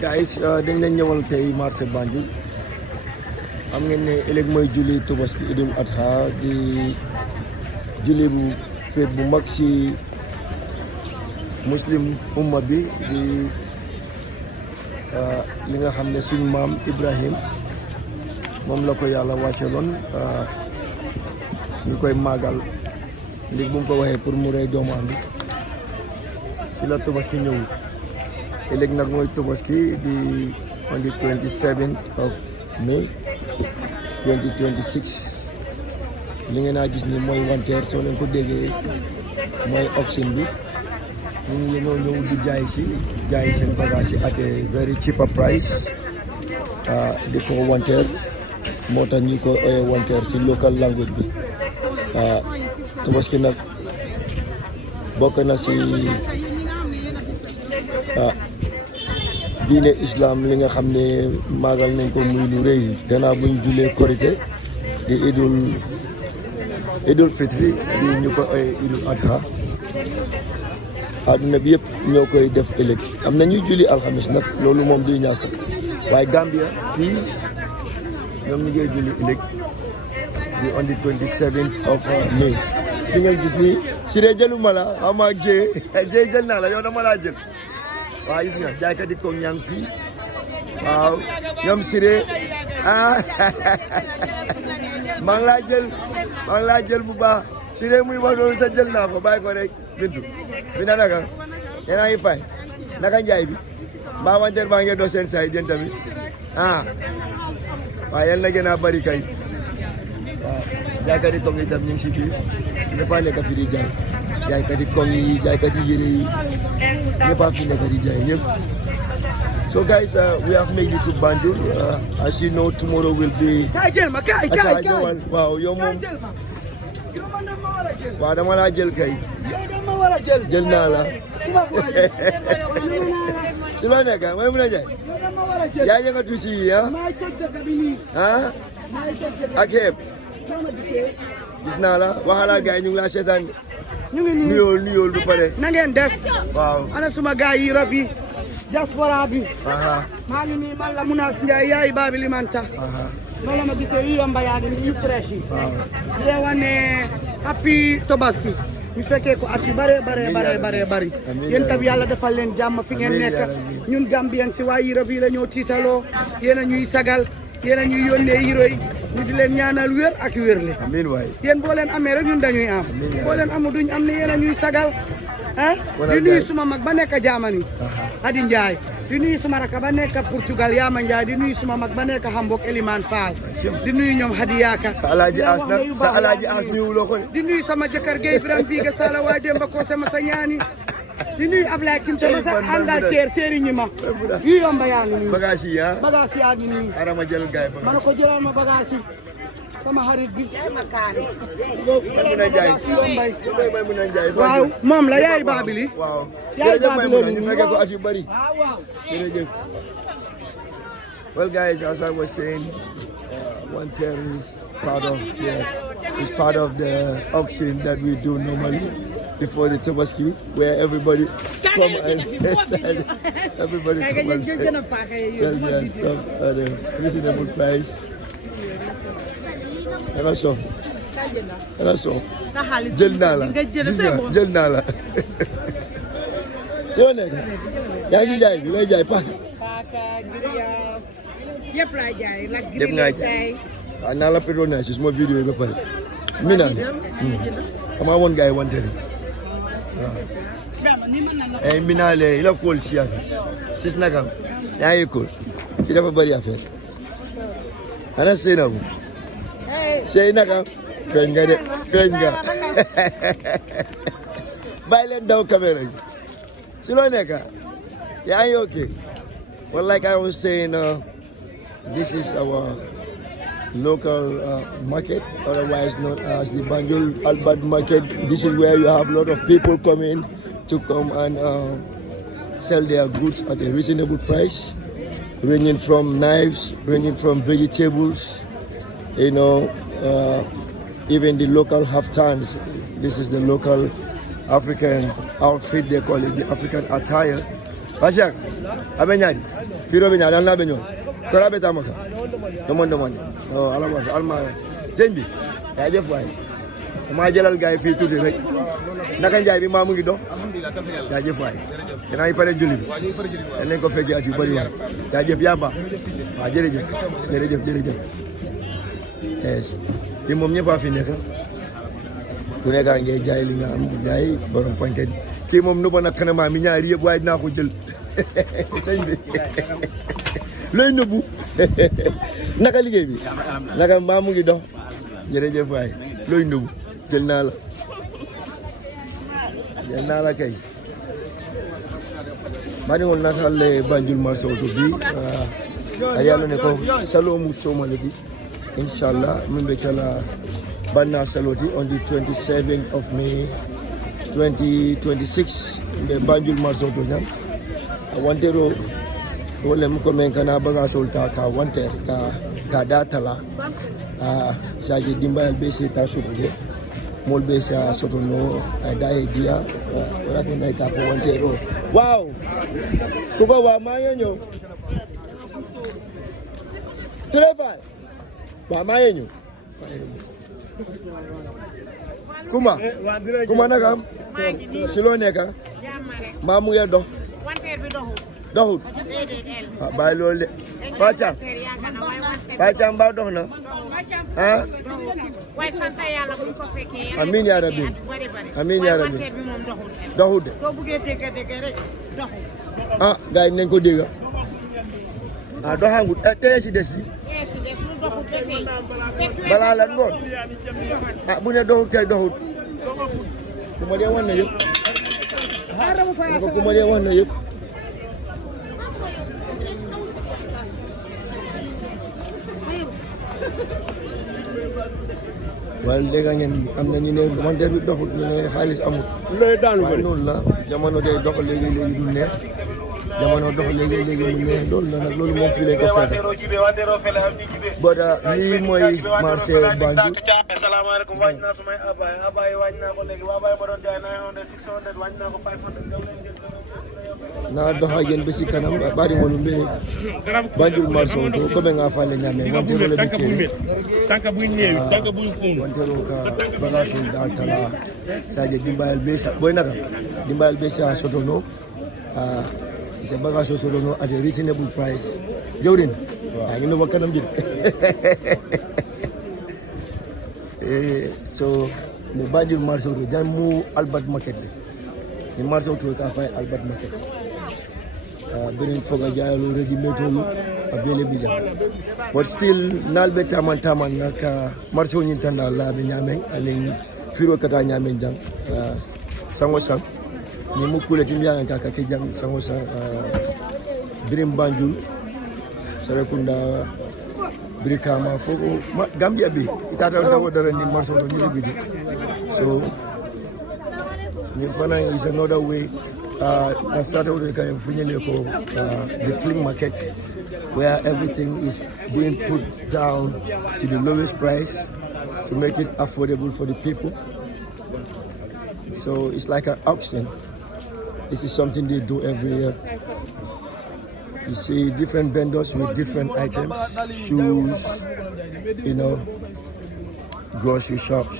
guys dañ leen ñëwal tey marché Banjul xam ngeen ne ëllëg mooy julli Tabaski Idul Adha di julli bu feet bu mag ci muslim umma bi di li nga xam ne suñu maam Ibrahim moom la ko yàlla wàcceeloon ñu koy màggal léegi bu mu ko waxee pour mu rey doomaam bi ci la Tabaski ñëw ëllëg nag mooy Tabaski di on the 27th of May 2026 li ngeen a gis ni mooy wanteer soo leen ko déggee mooy auction bi ñu ngi ñëw di jaay seen bagage yi at a very cheaper price di ko wanteer moo tax ñu ko oyee wanteer si local language bi Tabaski nag bokk na si diine islam li nga xam ne maagal nañ ko muy lu rëy gannaaw bu ñu julee korité di idul fitri di ñu ko ay idul adha àdduna bi yëpp ñoo koy def ëllëg am na ñuy julli alxamis nag loolu moom duy ñàkk waaye Gambia fii ñoom ñu ngi julli ëllëg di on the 27th of May fi ngeen gis nii si dee jëluma la xam nga jee jël naa la yow dama laa jël waaw gis nga jaaykat yi koog ñaa ngi fii waaw ñoom Siré maa ngi laa jël bu baax Siré muy wax loolu sa jël naa ko bàyyi ko rek bintu bi na naka yéen a ngi fay naka njaay bi mbaa wanteer baa ngeen doo seen saay den tamit waaw yal na gën a bari kay waaw jaaykat yi koog yi tam ñu ngi si biir ñëpp a nekk fi di jaay jaaykat yi koŋ yi jaaykat yi yére yi ñëpp a fi nekk di jaay ñëpp. So guys, we have made it to Banjul. As you know, tomorrow will be. Waaw yow moom. waaw dama laa jël kay. jël naa la. si loo nekk mooy mun a jaay. yaa ngi yëngatu si yi ak xeeb. gis naa la waxala gars yi ñu ngi laa seetaan. ñu ngi nii nuyool du pare. na ngeen def. waaw ana suma gars yi rab yi. diaspora bi. maa ngi nii man la Munaas Njaay yaay baabi limanta. noonu la ma gisee yu yomba yaa ngi nii yu fresh yi. di leen wax ne happy Tabaski. ñu fekkee ko at yu bare. yéen tam yàlla defal leen jàmm fi ngeen nekk. ñun Gambien si waa Europe yi la ñoo tiitaloo. yéen a ñuy sagal. yéen a ñuy yónnee yiro yi. ñu di leen ñaanal wér ak wérle. amiin waay yéen boo leen amee rek ñun dañuy am. boo leen amu duñ am ne yéen a ñuy sagal. di nuyu suma mag ba nekk Germany Adi Ndiaye di nuyu suma raka ba nekk Portugal Yaama Ndiaye di nuyu suma mag ba nekk Hamburg Eliman Fall di nuyu ñoom Hadi Yaaka sa alaaji as nuyuloo ko de di nuyu sama jëkkër Guèye Biram Biga Sala waa Demba ko sama sa ñaani di nuyu Ablaye Kimte ma sa àndal teer seeri ñi ma yu yomba yaa ngi nii bagage yi bagage yaa ngi nii arama jël gaay ma ne ko jëlal ma bagage yi sama xarit bi waaw moom la yaay baabili waaw yaay baabili ñu fekkee ko at yu bari jërëjëf well guys as I was saying wanteer is part of the auction that we do normally before the Tabaski where everybody come and sell their stuff at a reasonable price. jël naa la jël naa la soo nekk yaa ngi jaay bi lay jaay paaka yëpp laa jaay la yëpp ngaa jaay waaw naa la pédonage si suma vidéo yi ba pare mi naa xamaa woon gars yi wante rek waaw mi naa lee ila kool si yaa sis nakam yaa ngi kool ci dafa bëri affaire ana Seynabou sey naka feeñ nga de feeñ nga bàyyi leen daw caméra yi si loo nekk yaa ngi okay well like I was saying this is our local market otherwise known as the Banjul Albert Market. This is where you have a lot of people coming to come and sell their goods at a reasonable price, ranging from knives, ranging from vegetables, even the local haftans. This is the local African outfit, they call it the African attire. Pasiak, abe nyari. Firo be nyari, Allah be nyon. Tora be tamaka. Demande. Oh, alma. Sëñ bi. Yaa jëf waay. Ma jëlal gaay fii tuuti rek. Naka njaay bi maa mu ngi dox. Alhamdulillah, sant yàlla. Yaa jëf waay. Danaa yi pare julli bi. Waaw ñu ngi pare julli. Danañ ko fekkee at yu bëri waay. Yaa jëf yaa baax. Waaw jërëjëf. Yes. Fii moom ñëpp a fi nekk. Ku nekk ngay jaay li nga am di jaay borom panket. Kii moom nu ba nag kanam mi ñaari yëpp waaye dinaa ko jël. Sëñ bi. Looy nëbbu. Naka liggéey bi. Naka maa mu ngi dox. Jërëjëf waay. Looy nëbbu. Jël naa la kay. Bani won natal Banjul marché auto bi ayalo ne ko salo mu somalati inshallah min be kala banna saloti on the 27th of May 2026 be Banjul marché auto jam wantero wala mu ko men kana baga solta ka wanter ka datala saji dimbal be se ta subude mol be sa soto no dai dia wala tan dai ka ko wantero wow kuko wa mayenyo Trevor wa mayenyo kuma naka silo neka mamu ya do wanteer bi doxut bàyyi loolu de Pacam ba dox na ah waaye sant yàlla bu ñu ko fekkee amiin yaa rabbi amiin yaa rabbi wanteer bi moom doxul doxut de soo buggee dégg rek doxul. ah gars yi nañ ko dégg ah doxangut tey si des yi si des lu doxul ba tey balaa la ngoon ah bu ne doxut kay doxut ku ma dee wax na yëpp ku ma dee wax na yëpp wala dégg ngeen am na ñu ne wanteer bi doxul ñu ne xaalis amut waaye noonu la jamono day dox léegi du neex jamono dox léegi mu neex loolu la nag loolu moom fii lañ ko fekk boda lii mooy marché Banjul salaamaaleykum wàññi naa sumay abay wàññi naa ko léegi waa baay ma doon jaay 900 600 wàññi naa ko 500 naa dox ak yéen ba ci kanam bari ngolu mbe Banjul marché o to ko be nga faale ñame wantero le bikke tanka bu ñeewi tanka bu fum wantero ka bagage da tala saje dimbayal be sa boy naka dimbayal be sa sotono c'est bagage sotono at a reasonable price jawrin yaa ngi no bakkanam bi so le Banjul marché o to jamu Albert Market bi ni marché o to ka fay Albert Market benin foga jayalo ready metolu abele bija but still nalbe taman naka marché o nyintanda la be nyamen alin firo kata nyamen jang sango sang ni mu kule tim yalan kaka ke jang sango sang Birim Banjul Serekunda Brikama foko Gambia bi itata dawo dara ni marché o ni lebidi so ni fana is another way na Saturday kay funyele ko the flea market where everything is being put down to the lowest price to make it affordable for the people. So it's like an auction. This is something they do every year. You see different vendors with different items, shoes, grocery shops,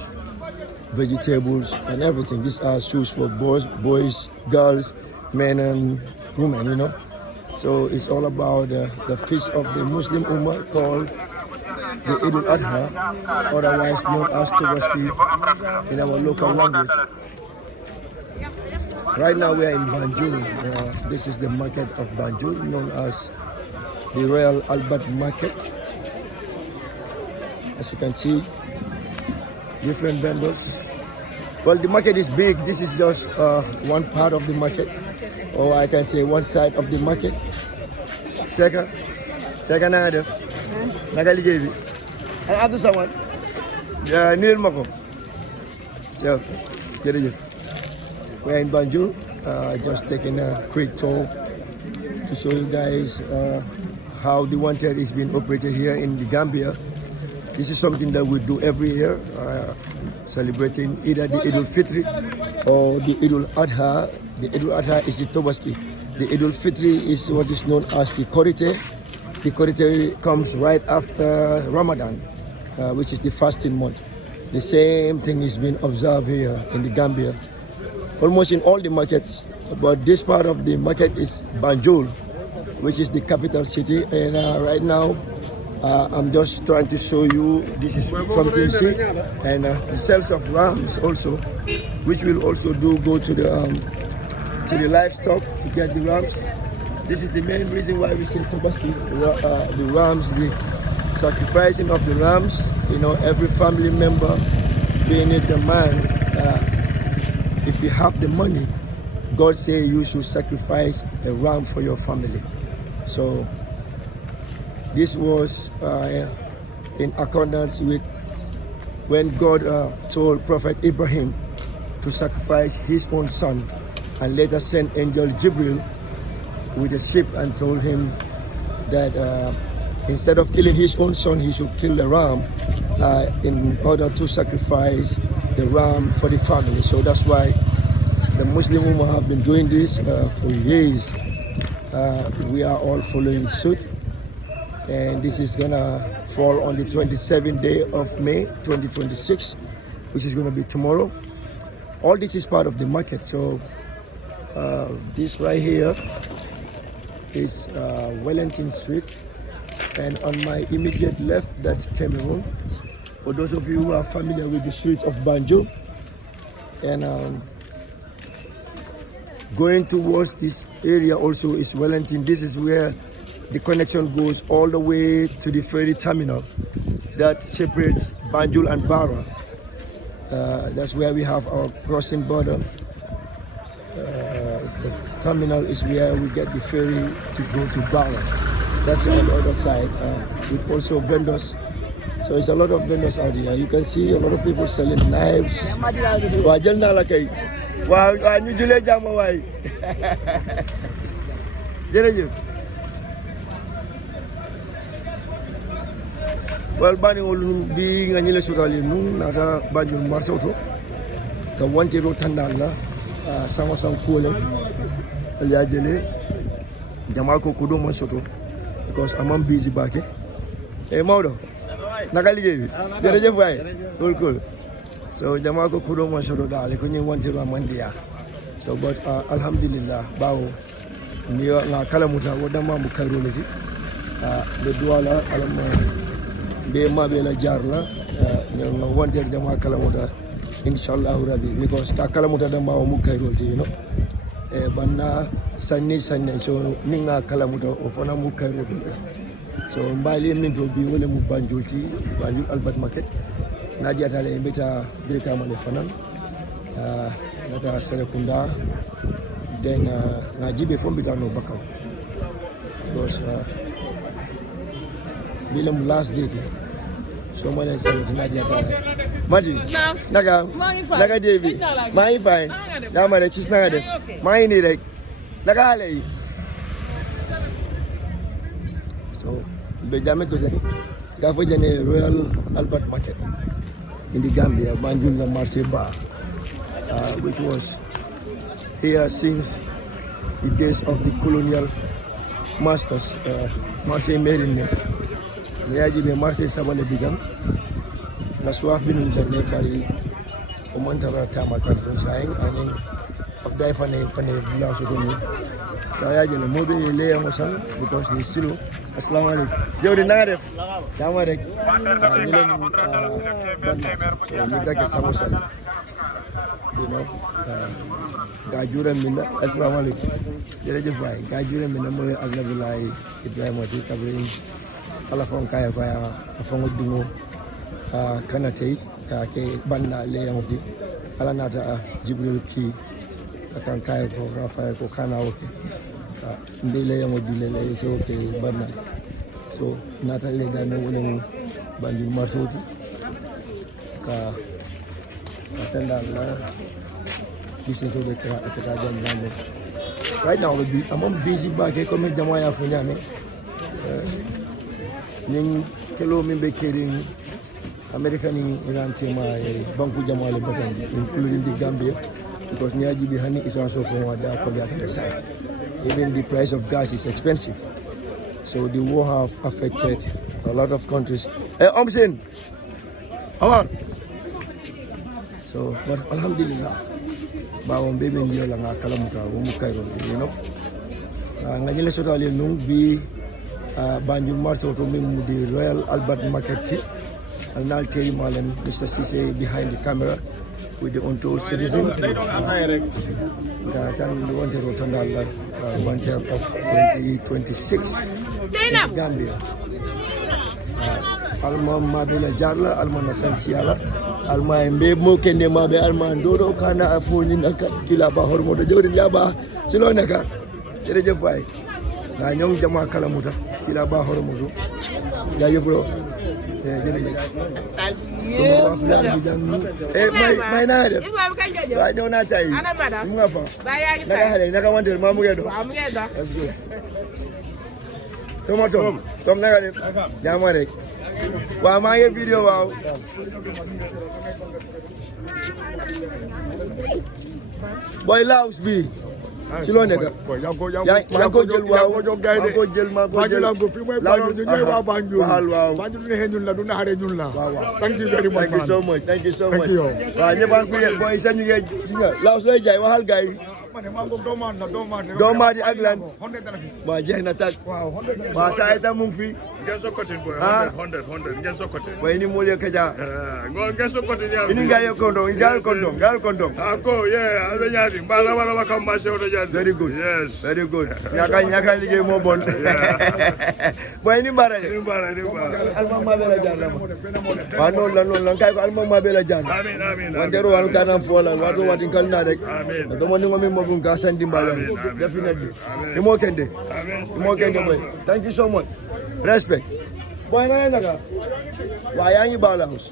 vegetables and everything. These are shoes for boys, girls, men and women, So it's all about the feast of the Muslim Ummah called the Eid al-Adha, otherwise known as Tobaski in our local language. Right now we are in Banjul. This is the market of Banjul, known as the Royal Albert Market. As you can see, different vendors. Well, the market is big. This is just one part of the market, or I can say one side of the market. Second, another. Nagali I have someone. Near Mako. So, we're in Banjul. Just taking a quick tour to show you guys how the wanted is being operated here in the Gambia. This is something that we do every year, celebrating either the Eid al-Fitr or the Eid al-Adha. The Eid al-Adha is the Tobaski. The Eid al-Fitr is what is known as the Korite. The Korite comes right after Ramadan, which is the fasting month. The same thing is being observed here in the Gambia, almost in all the markets. But this part of the market is Banjul, which is the capital city. And right now, I'm just trying to show you, this is from KC, and the sales of rams also, which will also go to the livestock to get the rams. This is the main reason why we see Tobaski, the rams, the sacrificing of the rams. You know, every family member, being it the man, if you have the money, God say you should sacrifice a ram for your family. So this was in accordance with when God told Prophet Ibrahim to sacrifice his own son, and later sent angel Jibril with a sheep and told him that instead of killing his own son, he should kill the ram in order to sacrifice the ram for the family. So that's why the Muslim women have been doing this for years. We are all following suit, and this is gonna fall on the 27th day of May 2026, which is gonna be tomorrow. All this is part of the market. So this right here is Wellington Street, and on my immediate left, that's Cameroon. For those of you who are familiar with the streets of Banjul, and going towards this area also is Wellington. This is where the connection goes all the way to the ferry terminal that separates Banjul and Barra. That's where we have our crossing border. The terminal is where we get the ferry to go to Barra. That's on the other side. With also vendors. So it's a lot of vendors out here. You can see a lot of people selling knives. Wow, ñu julé jamm way. Jërëjëf. Well, bani ngolu bi nga ñile sutali nu nata Banjul marsoto. Ka wanti ro tandala sama sam kole. Ya jele jama ko kudo mo soto because I'm busy back. Hey Maudo. Naka liggéey bi. Jërëjëf way. Cool. So jama ko kudo mo soto dal ko ñu wanti ro mandiya. So but alhamdulillah bawo ni nga kala muta wodama mu kayro lati. Le duwala alama be mabe la jar la nga wanti jama kala muta inshallah rabbi because ka kala muta da mawo mu kayro ti you know. Banna sanni so ninga kala muta o fona mu kayro ti. So mbali min to bi wala mu Banjul Albert Market. Nadia tale mbeta birka male fanan nata Serekunda then ngajibe fo mbita no bakaw because bilam last day so male sa Nadia tale Madi naga debi mai fine dama da cis naga de mai ni rek naga hale so be jame to den ka fo jene Royal Albert Market in the Gambia, Banjul na Marseille Bar, which was here since the days of the colonial masters. Marseille made in it. Yajibe Marseille sabale bigam. Na suaf binu jane kari omantara tama kan saying and of fane bila so dum. Saya jene mobe le amosan because he still Assalamu alaikum. Yo di nanga def? Jama rek. Ñu leen so ñu dagg samosa. You know, gajuram minna. Assalamu alaikum. Jërëjëf waay. Gajuram minna mo ak Nabilaay Ibrahima di Kabrin. Ala fon kaya fongo dingo kanatei ke banna le yangdi. Ala nata Jibril ki akan kaya ko rafa ko kana oke. Mbele yango bilele so ke banna so natale da no wala Banjul marsoti ka atenda la listen to the jan right now I'm busy back comme jama ya fu nyame ñing kelo min be kering American Iran tema banku jama le bakan including the Gambia because nyaji bi hani isa so fo wada ko ya ta sai even the price of gas is expensive. So the war have affected a lot of countries. Hey, Omsin, come on. So, but alhamdulillah, bawang baby ndio la ngakala muka umukairo, you know. Ngajile sota ali nung bi Banjul Marso to mim the Royal Albert Market. And now tell you Malem, Mr. Cisse behind the camera with the untold citizen. Then we want to Rotandala, one term of 2026 in Gambia. Alma Mabela Jarla, Alma Nasan Siala, Alma Mbe Mokende Mabe Alma Ndoro Kana Afuni Naka Kilaba Hormoda Jorin Yaba, Silonaka, Jerejafai, Nanyong Jama Kalamuta, Kilaba Hormodo, Jayo bro. May naa def waaye ñëw naa tay mu nga fa naka xale naka wanteer maa mu ngi dox tom naka def jaama rek waaw maa ngi vidéo waaw boy Laos bi ci loo nekk yaa ko jël waaw maa ko jël waaw Banjul ne ñun la du naxare ñun la waaw thank you very much thank you so much waaw ñëpp a ngi boy sa ñu ngi gis nga Laos lay jaay waxal gaay doomaat yi ak lan waaw jeex na tag waaw saa itam mu ngi fi ngeen sokkotin boy 100 ngeen sokkotin boy ni mo le kaja ngeen sokkotin ya ini gaay gal kondom ako yeah abe nyaati mbala wala wakamba se oto jande very good yes very good ñaka liggéey moo bon boy ni bara alma ma bela jarna wa non la kay ko alma ma bela jarna amin wandero wan kanam fola wato watin kalna rek to mo ni ngomi mo bun ka sandi mbala definitely ni mo kende boy thank you so much respect boy na naka wa yangi bala house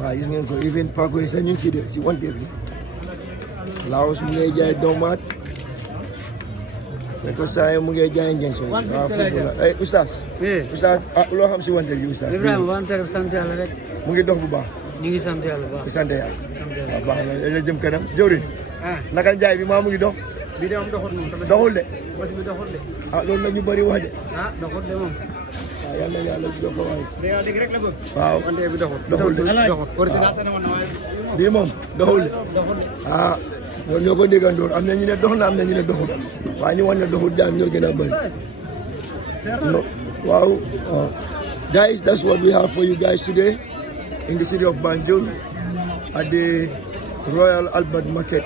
waaw gis ngeen ko even Paco yi sax ñu ngi si de si wanteer bi Laos mu ngay jaay doomaat te ko saa yi mu ngay jaay ngeen sooy waaw foofu la ay oustaz loo xam si wanteer bi oustaz Ibrahima wanteer bi sant yàlla rek mu ngi dox bu baax ñu ngi sant yàlla bu baax sant yàlla waaw baax na dañoo jëm kanam jëwriñ naka jaay bi maa mu ngi dox bi de moom doxul de bas bi doxul de loolu la ñu bëri wax de doxul de moom waaw yal na yàlla jox ko waay dégg rek la bëgg waaw wanteer bi doxul bii moom doxul de ñoo ñoo ko ndéggandoor am na ñu ne dox na am na ñu ne doxul waaye ñu wan ne doxul daal ñoo gën a bëri waaw guys, that's what we have for you guys today in the city of Banjul at the Royal Albert Market,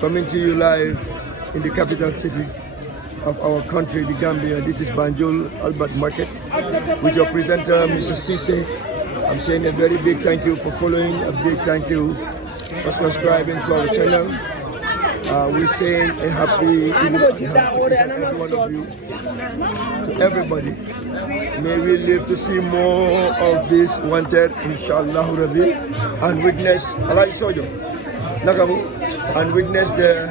coming to you live in the capital city of our country, the Gambia. This is Banjul Albert Market with your presenter, Mr. Cisse. I'm saying a very big thank you for following, a big thank you for subscribing to our channel. We're saying a happy Eid al-Adha to each and every one of you, to everybody. May we live to see more of this wanted, inshallah, Rabbi, and witness, and witness the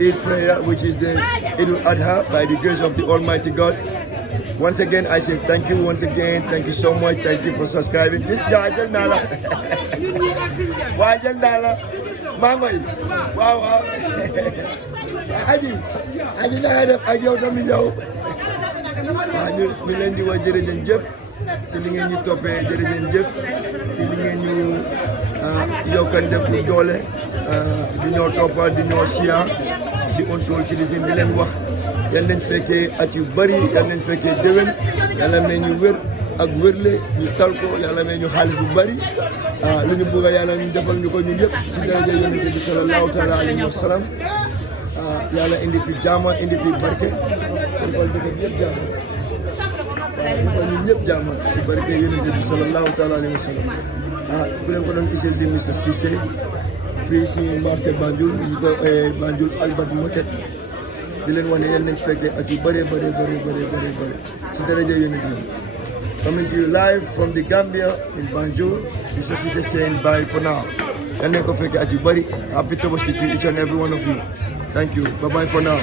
Eid prayer, which is the Eid al-Adha, by the grace of the Almighty God. Once again, I say thank you once again. Thank you so much. Thank you for subscribing. This Wajal Nala. Wajal Nala. Mama. Wow. Aji na def ak yow tamit yow. Waa ñu leen di wax jërëjëf jëf si li ngeen ñu toppee jërëjëf jëf si li ngeen ñu yokkal def doole di ñoo toppa di ñoo siya di Untold Citizen di leen wax yal nañ fekkee at yu bëri yal nañ fekkee déwén yàlla may ñu wér ak wérle ñu tal ko yàlla may ñu xaalis bu bëri lu ñu bëgg a yàlla ñu defal ñu ko ñun yëpp ci daraja yonent bi sallallahu taala alayhi wa sallam yàlla indi fi jaama indi fi barke kon xool dëkk bi yëpp jaama kon ñun ñëpp jaama ci barke yonent bi sallallahu taala alayhi wa sallam ku leen ko doon gisee di Mr. Cisse fii si marché Banjul ñu ko Banjul Albert Market di leen wane yéen nañ fekkee at yu bëree bëri ci daraja yonent bi coming to you live from the Gambia in Banjul. Mr. Cisse saying bye for now. Yal nañ ko fekkee at yu bëri. Happy Tabaski to each and every one of you. Thank you. Bye bye for now.